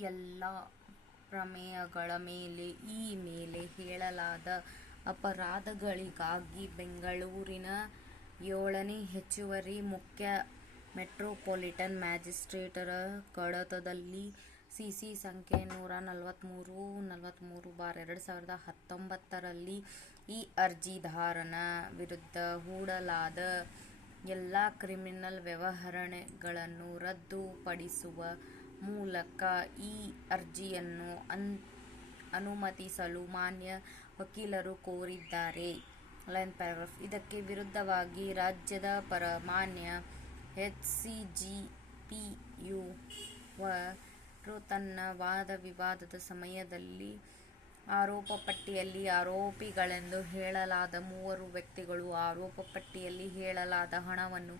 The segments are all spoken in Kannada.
ಎಲ್ಲ ಪ್ರಮೇಯಗಳ ಮೇಲೆ ಈ ಮೇಲೆ ಹೇಳಲಾದ ಅಪರಾಧಗಳಿಗಾಗಿ ಬೆಂಗಳೂರಿನ 7ನೇ ಹೆಚ್ಚುವರಿ ಮುಖ್ಯ ಮೆಟ್ರೋಪಾಲಿಟನ್ ಮ್ಯಾಜಿಸ್ಟ್ರೇಟರ ಕಡತದಲ್ಲಿ ಸಿಸಿ ಸಂಖ್ಯೆ 143/2019 ರಲ್ಲಿ ಈ ಅರ್ಜಿದಾರನ ವಿರುದ್ಧ ಹೂಡಲಾದ ಎಲ್ಲ ಕ್ರಿಮಿನಲ್ ವ್ಯವಹಾರಗಳನ್ನು ರದ್ದುಪಡಿಸುವ ಮೂಲಕ ಈ ಅರ್ಜಿಯನ್ನು ಅನುಮತಿಸಲು ಮಾನ್ಯ ವಕೀಲರು ಕೋರಿದ್ದಾರೆ. ಇದಕ್ಕೆ ವಿರುದ್ಧವಾಗಿ ರಾಜ್ಯದ ಪರ ಮಾನ್ಯ ಎಚ್ಸಿಜಿಪಿಯು ತನ್ನ ವಾದ-ವಿವಾದದ ಸಮಯದಲ್ಲಿ ಆರೋಪ ಪಟ್ಟಿಯಲ್ಲಿ ಆರೋಪಿಗಳೆಂದು ಹೇಳಲಾದ 3 ವ್ಯಕ್ತಿಗಳು ಆರೋಪ ಪಟ್ಟಿಯಲ್ಲಿ ಹೇಳಲಾದ ಹಣವನ್ನು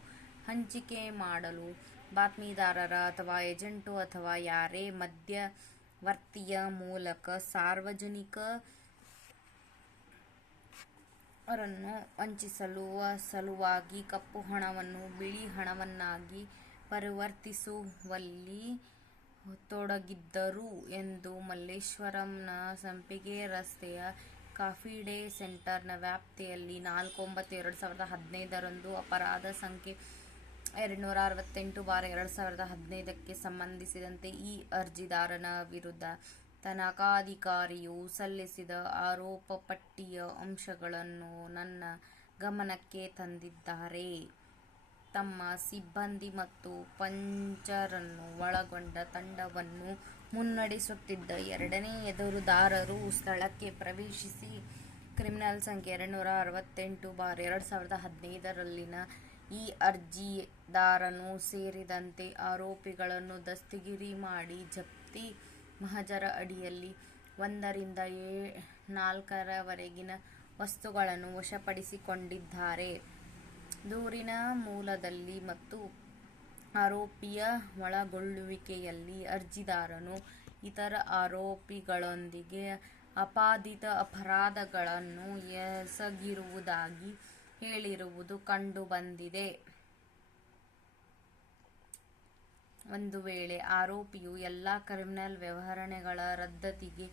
ಹಂಚಿಕೆ ಮಾಡಲು ಬಾತ್ಮೀದಾರರ ಅಥವಾ ಏಜೆಂಟು ಅಥವಾ ಯಾರೇ ಮಧ್ಯವರ್ತಿಯ ಮೂಲಕ ಸಾರ್ವಜನಿಕರನ್ನು ವಂಚಿಸುವ ಸಲುವಾಗಿ ಕಪ್ಪು ಹಣವನ್ನು ಬಿಳಿ ಹಣವನ್ನಾಗಿ ಪರಿವರ್ತಿಸುವಲ್ಲಿ ತೊಡಗಿದ್ದರು ಎಂದು ಮಲ್ಲೇಶ್ವರಂನ ಸಂಪಿಗೆ ರಸ್ತೆಯ ಕಾಫಿ ಡೇ ಸೆಂಟರ್ನ ವ್ಯಾಪ್ತಿಯಲ್ಲಿ 4/9/2015 ರಂದು ಅಪರಾಧ ಸಂಖ್ಯೆ 268/2015 ಕ್ಕೆ ಸಂಬಂಧಿಸಿದಂತೆ ಈ ಅರ್ಜಿದಾರನ ವಿರುದ್ಧ ತನಿಖಾಧಿಕಾರಿಯು ಸಲ್ಲಿಸಿದ ಆರೋಪಪಟ್ಟಿಯ ಅಂಶಗಳನ್ನು ನನ್ನ ಗಮನಕ್ಕೆ ತಂದಿದ್ದಾರೆ. ತಮ್ಮ ಸಿಬ್ಬಂದಿ ಮತ್ತು ಪಂಚರನ್ನು ಒಳಗೊಂಡ ತಂಡವನ್ನು ಮುನ್ನಡೆಸುತ್ತಿದ್ದ 2ನೇ ದೂರುದಾರರು ಸ್ಥಳಕ್ಕೆ ಪ್ರವೇಶಿಸಿ ಕ್ರಿಮಿನಲ್ ಸಂಖ್ಯೆ 268/2015 ರಲ್ಲಿನ ಈ ಅರ್ಜಿದಾರನೂ ಸೇರಿದಂತೆ ಆರೋಪಿಗಳನ್ನು ದಸ್ತಗಿರಿ ಮಾಡಿ ಜಪ್ತಿ ಮಹಜರ ಅಡಿಯಲ್ಲಿ 1 ರಿಂದ 4 ರವರೆಗಿನ ವಸ್ತುಗಳನ್ನು ವಶಪಡಿಸಿಕೊಂಡಿದ್ದಾರೆ. ದೂರಿನ ಮೂಲದಲ್ಲಿ ಮತ್ತು ಆರೋಪಿಯ ಒಳಗೊಳ್ಳುವಿಕೆಯಲ್ಲಿ ಅರ್ಜಿದಾರನು ಇತರ ಆರೋಪಿಗಳೊಂದಿಗೆ ಆಪಾದಿತ ಅಪರಾಧಗಳನ್ನು ಎಸಗಿರುವುದಾಗಿ ಹೇಳಿರುವುದು ಕಂಡುಬಂದಿದೆ. ಒಂದು ವೇಳೆ ಆರೋಪಿಯು ಎಲ್ಲ ಕ್ರಿಮಿನಲ್ ವ್ಯವಹಾರಗಳ ರದ್ದತಿಗೆ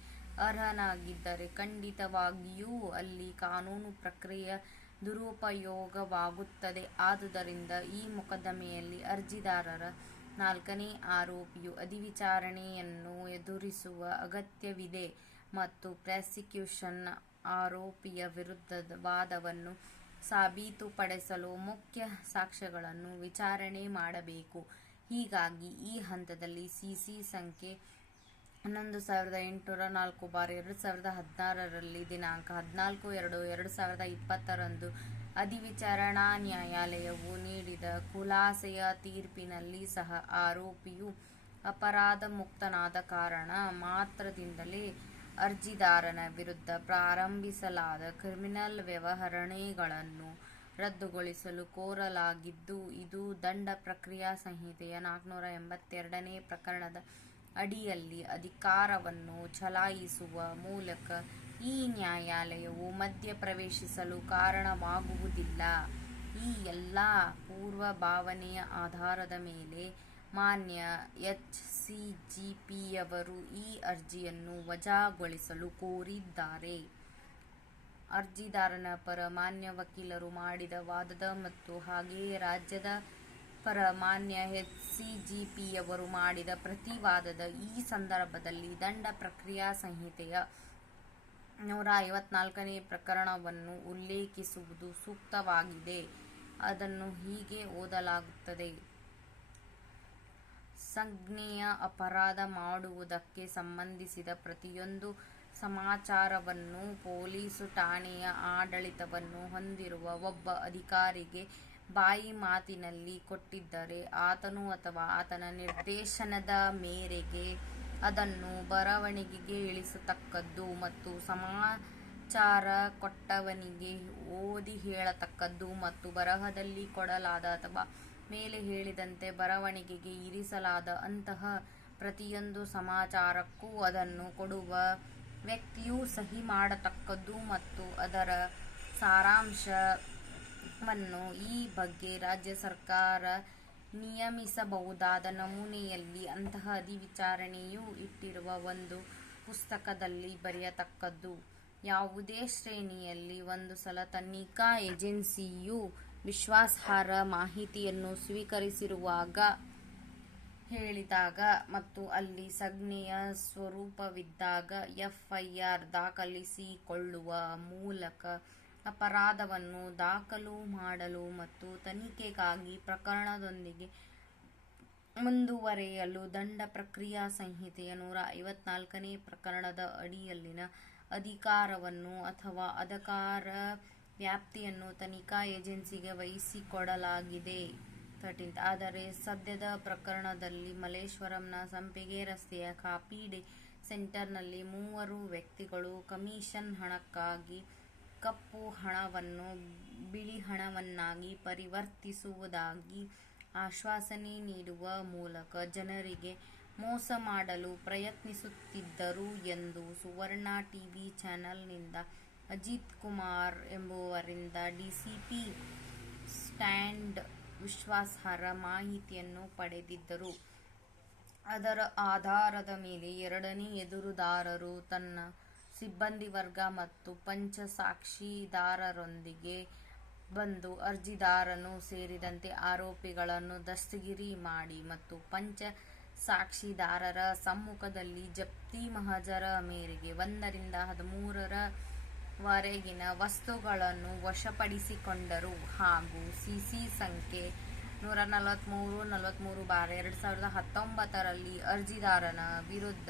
ಅರ್ಹನಾಗಿದ್ದರೆ ಖಂಡಿತವಾಗಿಯೂ ಅಲ್ಲಿ ಕಾನೂನು ಪ್ರಕ್ರಿಯೆಯ ದುರುಪಯೋಗವಾಗುತ್ತದೆ. ಆದುದರಿಂದ ಈ ಮೊಕದ್ದಮೆಯಲ್ಲಿ ಅರ್ಜಿದಾರರ 4ನೇ ಆರೋಪಿಯು ವಿಚಾರಣೆಯನ್ನು ಎದುರಿಸುವ ಅಗತ್ಯವಿದೆ ಮತ್ತು ಪ್ರಾಸಿಕ್ಯೂಷನ್ ಆರೋಪಿಯ ವಿರುದ್ಧದ ವಾದವನ್ನು ಸಾಬೀತುಪಡಿಸಲು ಮುಖ್ಯ ಸಾಕ್ಷ್ಯಗಳನ್ನು ವಿಚಾರಣೆ ಮಾಡಬೇಕು. ಹೀಗಾಗಿ ಈ ಹಂತದಲ್ಲಿ ಸಿಸಿ ಸಂಖ್ಯೆ 11,804/2016 ರಲ್ಲಿ ದಿನಾಂಕ 14/2/2020 ರಂದು ವಿಚಾರಣಾ ನ್ಯಾಯಾಲಯವು ನೀಡಿದ ಖುಲಾಸೆಯ ತೀರ್ಪಿನಲ್ಲಿ ಸಹ ಆರೋಪಿಯು ಅಪರಾಧ ಮುಕ್ತನಾದ ಕಾರಣ ಮಾತ್ರದಿಂದಲೇ ಅರ್ಜಿದಾರನ ವಿರುದ್ಧ ಪ್ರಾರಂಭಿಸಲಾದ ಕ್ರಿಮಿನಲ್ ವ್ಯವಹಾರಗಳನ್ನು ರದ್ದುಗೊಳಿಸಲು ಕೋರಲಾಗಿದ್ದು, ಇದು ದಂಡ ಪ್ರಕ್ರಿಯಾ ಸಂಹಿತೆಯ 482ನೇ ಪ್ರಕರಣದ ಅಡಿಯಲ್ಲಿ ಅಧಿಕಾರವನ್ನು ಚಲಾಯಿಸುವ ಮೂಲಕ ಈ ನ್ಯಾಯಾಲಯವು ಮಧ್ಯಪ್ರವೇಶಿಸಲು ಕಾರಣವಾಗುವುದಿಲ್ಲ. ಈ ಎಲ್ಲ ಪೂರ್ವಭಾವನೆಯ ಆಧಾರದ ಮೇಲೆ ಮಾನ್ಯ ಎಚ್ಸಿಜಿಪಿಯವರು ಈ ಅರ್ಜಿಯನ್ನು ವಜಾಗೊಳಿಸಲು ಕೋರಿದ್ದಾರೆ. ಅರ್ಜಿದಾರನ ಪರ ಮಾನ್ಯ ವಕೀಲರು ಮಾಡಿದ ವಾದದ ಮತ್ತು ಹಾಗೆಯೇ ರಾಜ್ಯದ ಪರ ಮಾನ್ಯ ಎಚ್ಸಿಜಿಪಿಯವರು ಮಾಡಿದ ಪ್ರತಿವಾದದ ಈ ಸಂದರ್ಭದಲ್ಲಿ ದಂಡ ಪ್ರಕ್ರಿಯಾ ಸಂಹಿತೆಯ 154ನೇ ಪ್ರಕರಣವನ್ನು ಉಲ್ಲೇಖಿಸುವುದು ಸೂಕ್ತವಾಗಿದೆ. ಅದನ್ನು ಹೀಗೆ ಓದಲಾಗುತ್ತದೆ: ಸಂಜ್ಞೇಯ ಅಪರಾಧ ಮಾಡುವುದಕ್ಕೆ ಸಂಬಂಧಿಸಿದ ಪ್ರತಿಯೊಂದು ಸಮಾಚಾರವನ್ನು ಪೊಲೀಸು ಠಾಣೆಯ ಆಡಳಿತವನ್ನು ಹೊಂದಿರುವ ಒಬ್ಬ ಅಧಿಕಾರಿಗೆ ಬಾಯಿ ಮಾತಿನಲ್ಲಿ ಕೊಟ್ಟಿದ್ದರೆ ಆತನು ಅಥವಾ ಆತನ ನಿರ್ದೇಶನದ ಮೇರೆಗೆ ಅದನ್ನು ಬರವಣಿಗೆಗೆ ಇಳಿಸತಕ್ಕದ್ದು ಮತ್ತು ಸಮಾಚಾರ ಕೊಟ್ಟವನಿಗೆ ಓದಿ ಹೇಳತಕ್ಕದ್ದು ಮತ್ತು ಬರಹದಲ್ಲಿ ಕೊಡಲಾದ ಅಥವಾ ಮೇಲೆ ಹೇಳಿದಂತೆ ಬರವಣಿಗೆಗೆ ಇರಿಸಲಾದ ಅಂತಹ ಪ್ರತಿಯೊಂದು ಸಮಾಚಾರಕ್ಕೂ ಅದನ್ನು ಕೊಡುವ ವ್ಯಕ್ತಿಯು ಸಹಿ ಮಾಡತಕ್ಕದ್ದು ಮತ್ತು ಅದರ ಸಾರಾಂಶವನ್ನು ಈ ಬಗ್ಗೆ ರಾಜ್ಯ ಸರ್ಕಾರ ನಿಯಮಿಸಬಹುದಾದ ನಮೂನೆಯಲ್ಲಿ ಅಂತಹ ವಿಚಾರಣೆಯು ಇಟ್ಟಿರುವ ಒಂದು ಪುಸ್ತಕದಲ್ಲಿ ಬರೆಯತಕ್ಕದ್ದು. ಯಾವುದೇ ಶ್ರೇಣಿಯಲ್ಲಿ ಒಂದು ಸಲ ತನಿಖಾ ಏಜೆನ್ಸಿಯು ವಿಶ್ವಾಸಾರ್ಹ ಮಾಹಿತಿಯನ್ನು ಸ್ವೀಕರಿಸಿರುವಾಗ, ಹೇಳಿದಾಗ ಮತ್ತು ಅಲ್ಲಿ ಸಂಜ್ಞೆಯ ಸ್ವರೂಪವಿದ್ದಾಗ ಎಫ್ಐಆರ್ ದಾಖಲಿಸಿಕೊಳ್ಳುವ ಮೂಲಕ ಅಪರಾಧವನ್ನು ದಾಖಲು ಮಾಡಲು ಮತ್ತು ತನಿಖೆಗಾಗಿ ಪ್ರಕರಣದೊಂದಿಗೆ ಮುಂದುವರೆಯಲು ದಂಡ ಪ್ರಕ್ರಿಯಾ ಸಂಹಿತೆಯ 154ನೇ ಪ್ರಕರಣದ ಅಡಿಯಲ್ಲಿನ ಅಧಿಕಾರವನ್ನು ಅಥವಾ ಅಧಿಕಾರ ವ್ಯಾಪ್ತಿಯನ್ನು ತನಿಖಾ ಏಜೆನ್ಸಿಗೆ ವಹಿಸಿಕೊಡಲಾಗಿದೆ. 13. ಆದರೆ ಸದ್ಯದ ಪ್ರಕರಣದಲ್ಲಿ ಮಲ್ಲೇಶ್ವರಂನ ಸಂಪಿಗೆ ರಸ್ತೆಯ ಕಾಫಿ ಡೇ ಸೆಂಟರ್ನಲ್ಲಿ 3 ವ್ಯಕ್ತಿಗಳು ಕಮಿಷನ್ ಹಣಕ್ಕಾಗಿ ಕಪ್ಪು ಹಣವನ್ನು ಬಿಳಿ ಹಣವನ್ನಾಗಿ ಪರಿವರ್ತಿಸುವುದಾಗಿ ಆಶ್ವಾಸನೆ ನೀಡುವ ಮೂಲಕ ಜನರಿಗೆ ಮೋಸ ಮಾಡಲು ಪ್ರಯತ್ನಿಸುತ್ತಿದ್ದರು ಎಂದು ಸುವರ್ಣ ಟಿವಿ ಚಾನೆಲ್ನಿಂದ ಅಜಿತ್ ಕುಮಾರ್ ಎಂಬುವರಿಂದ ಡಿಸಿಪಿ ಸ್ಟ್ಯಾಂಡ್ ವಿಶ್ವಾಸಾರ್ಹ ಮಾಹಿತಿಯನ್ನು ಪಡೆದಿದ್ದರು. ಅದರ ಆಧಾರದ ಮೇಲೆ ಎರಡನೇ ದೂರುದಾರರು ತನ್ನ ಸಿಬ್ಬಂದಿ ವರ್ಗ ಮತ್ತು ಪಂಚ ಸಾಕ್ಷಿದಾರರೊಂದಿಗೆ ಬಂದು ಅರ್ಜಿದಾರನು ಸೇರಿದಂತೆ ಆರೋಪಿಗಳನ್ನು ದಸ್ತಗಿರಿ ಮಾಡಿ ಮತ್ತು ಪಂಚ ಸಾಕ್ಷಿದಾರರ ಸಮ್ಮುಖದಲ್ಲಿ ಜಪ್ತಿ ಮಹಜರ ಮೇರೆಗೆ 1 ರಿಂದ 13 ವರೆಗಿನ ವಸ್ತುಗಳನ್ನು ವಶಪಡಿಸಿಕೊಂಡರು ಹಾಗೂ ಸಿಸಿ ಸಂಖ್ಯೆ 143/2019 ಅರ್ಜಿದಾರನ ವಿರುದ್ಧ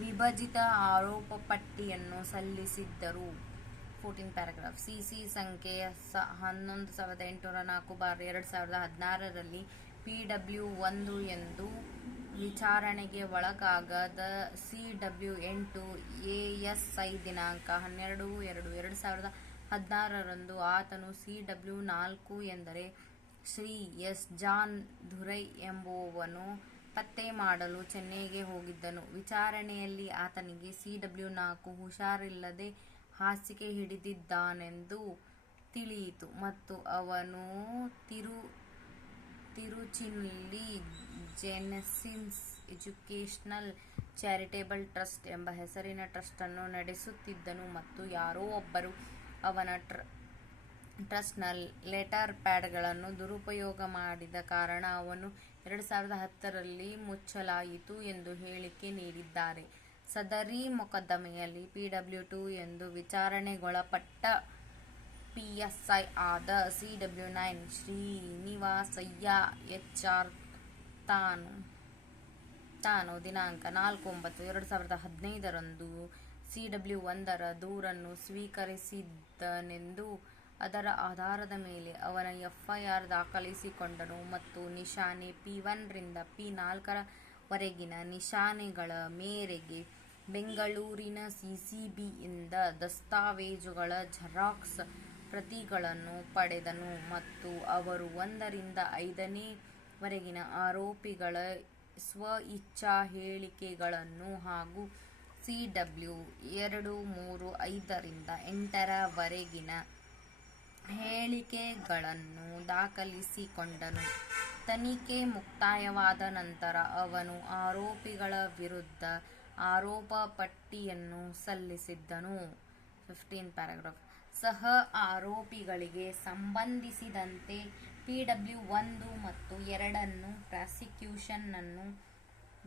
ವಿಭಜಿತ ಆರೋಪ ಪಟ್ಟಿಯನ್ನು ಸಲ್ಲಿಸಿದ್ದರು. 14 ಸಿಸಿ ಸಂಖ್ಯೆ 11,804/2016 PW1 ಎಂದು ವಿಚಾರಣೆಗೆ ಒಳಗಾಗದ CW8 ASI ದಿನಾಂಕ 12/2/2016 ಆತನು CW4 ಎಂದರೆ ಶ್ರೀ ಎಸ್. ಜಾನ್ ಧುರೈ ಎಂಬುವವನು ಪತ್ತೆ ಮಾಡಲು ಚೆನ್ನೈಗೆ ಹೋಗಿದ್ದನು. ವಿಚಾರಣೆಯಲ್ಲಿ ಆತನಿಗೆ CW4 ಹುಷಾರಿಲ್ಲದೆ ಹಾಸಿಗೆ ಹಿಡಿದಿದ್ದಾನೆಂದು ತಿಳಿಯಿತು ಮತ್ತು ಅವನು ತಿರುಚಿನಲ್ಲಿ ಜೆನೆಸಿಸ್ ಎಜುಕೇಷನಲ್ ಚಾರಿಟೇಬಲ್ ಟ್ರಸ್ಟ್ ಎಂಬ ಹೆಸರಿನ ಟ್ರಸ್ಟ್ ಅನ್ನು ನಡೆಸುತ್ತಿದ್ದನು ಮತ್ತು ಯಾರೋ ಒಬ್ಬರು ಅವನ ಟ್ರಸ್ಟ್ನ ಲೆಟರ್ ಪ್ಯಾಡ್ಗಳನ್ನು ದುರುಪಯೋಗ ಮಾಡಿದ ಕಾರಣ ಅವನ್ನು 2010ರಲ್ಲಿ ಮುಚ್ಚಲಾಯಿತು ಎಂದು ಹೇಳಿಕೆ ನೀಡಿದ್ದಾರೆ. ಸದರಿ ಮೊಕದ್ದಮೆಯಲ್ಲಿ PW2 ಎಂದು ವಿಚಾರಣೆಗೊಳಪಟ್ಟ PSI ಆದ CW9 ಶ್ರೀನಿವಾಸಯ್ಯ HR ತಾನು ದಿನಾಂಕ 4/9/2015 CW1 ದೂರನ್ನು ಸ್ವೀಕರಿಸಿದ್ದನೆಂದು ಅದರ ಆಧಾರದ ಮೇಲೆ ಅವನ ಎಫ್ಐಆರ್ ದಾಖಲಿಸಿಕೊಂಡನು ಮತ್ತು ನಿಶಾನೆ P1 ರಿಂದ P4 ವರೆಗಿನ ನಿಶಾನೆಗಳ ಮೇರೆಗೆ ಬೆಂಗಳೂರಿನ ಸಿಸಿಬಿಯಿಂದ ದಸ್ತಾವೇಜುಗಳ ಜೆರಾಕ್ಸ್ ಪ್ರತಿಗಳನ್ನು ಪಡೆದನು ಮತ್ತು ಅವರು 1 ರಿಂದ 5ನೇ ವರೆಗಿನ ಆರೋಪಿಗಳ ಸ್ವ-ಇಚ್ಛಾ ಹೇಳಿಕೆಗಳನ್ನು ಹಾಗೂ CW2, 3, 5 ರಿಂದ 8 ವರೆಗಿನ ಹೇಳಿಕೆಗಳನ್ನು ದಾಖಲಿಸಿಕೊಂಡನು. ತನಿಖೆ ಮುಕ್ತಾಯವಾದ ನಂತರ ಅವನು ಆರೋಪಿಗಳ ವಿರುದ್ಧ ಆರೋಪ ಪಟ್ಟಿಯನ್ನು ಸಲ್ಲಿಸಿದ್ದನು. 15 ಸಹ ಆರೋಪಿಗಳಿಗೆ ಸಂಬಂಧಿಸಿದಂತೆ PW1 ಮತ್ತು 2 ಪ್ರಾಸಿಕ್ಯೂಷನ್ನನ್ನು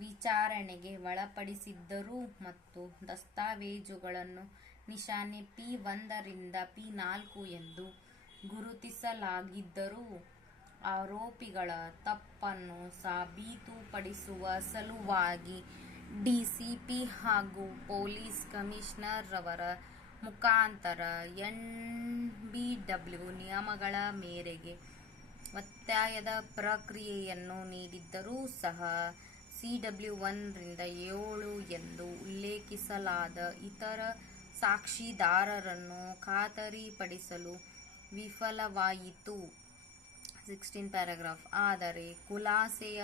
ವಿಚಾರಣೆಗೆ ಒಳಪಡಿಸಿದ್ದರು ಮತ್ತು ದಸ್ತಾವೇಜುಗಳನ್ನು ನಿಶಾನೆ P1 ರಿಂದ P4 ಎಂದು ಗುರುತಿಸಲಾಗಿದ್ದರೂ ಆರೋಪಿಗಳ ತಪ್ಪನ್ನು ಸಾಬೀತುಪಡಿಸುವ ಸಲುವಾಗಿ ಡಿಸಿಪಿ ಹಾಗೂ ಪೊಲೀಸ್ ಕಮಿಷನರ್ ರವರ ಮುಖಾಂತರ NBW ನಿಯಮಗಳ ಮೇರೆಗೆ ಒತ್ತಾಯದ ಪ್ರಕ್ರಿಯೆಯನ್ನು ನೀಡಿದ್ದರೂ ಸಹ CW1 ರಿಂದ 7 ಎಂದು ಉಲ್ಲೇಖಿಸಲಾದ ಇತರ ಸಾಕ್ಷಿದಾರರನ್ನು ಖಾತರಿಪಡಿಸಲು ವಿಫಲವಾಯಿತು. 16 ಆದರೆ ಖುಲಾಸೆಯ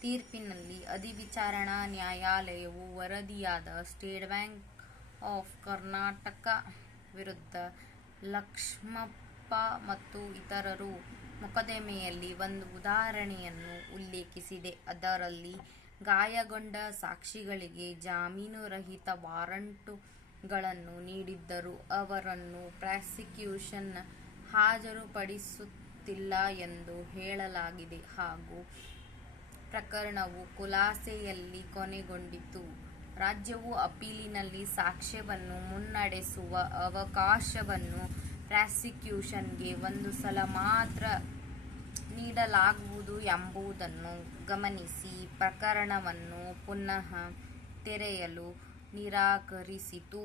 ತೀರ್ಪಿನಲ್ಲಿ ಅಧಿವಿಚಾರಣಾ ನ್ಯಾಯಾಲಯವು ವರದಿಯಾದ ಸ್ಟೇಟ್ ಬ್ಯಾಂಕ್ ಆಫ್ ಕರ್ನಾಟಕ ವಿರುದ್ಧ ಲಕ್ಷ್ಮಪ್ಪ ಮತ್ತು ಇತರರು ಮೊಕದ್ದಮೆಯಲ್ಲಿ ಒಂದು ಉದಾಹರಣೆಯನ್ನು ಉಲ್ಲೇಖಿಸಿದೆ. ಅದರಲ್ಲಿ ಗಾಯಗೊಂಡ ಸಾಕ್ಷಿಗಳಿಗೆ ಜಾಮೀನುರಹಿತ ವಾರಂಟುಗಳನ್ನು ನೀಡಿದ್ದರೂ ಅವರನ್ನು ಪ್ರಾಸಿಕ್ಯೂಷನ್ ಹಾಜರುಪಡಿಸುತ್ತಿಲ್ಲ ಎಂದು ಹೇಳಲಾಗಿದೆ ಹಾಗೂ ಪ್ರಕರಣವು ಖುಲಾಸೆಯಲ್ಲಿ ಕೊನೆಗೊಂಡಿತು. ರಾಜ್ಯವು ಅಪೀಲಿನಲ್ಲಿ ಸಾಕ್ಷ್ಯವನ್ನು ಮುನ್ನಡೆಸುವ ಅವಕಾಶವನ್ನು ಪ್ರಾಸಿಕ್ಯೂಷನ್ಗೆ ಒಂದು ಸಲ ಮಾತ್ರ ನೀಡಲಾಗುವುದು ಎಂಬುದನ್ನು ಗಮನಿಸಿ ಪ್ರಕರಣವನ್ನು ಪುನಃ ತೆರೆಯಲು ನಿರಾಕರಿಸಿತು.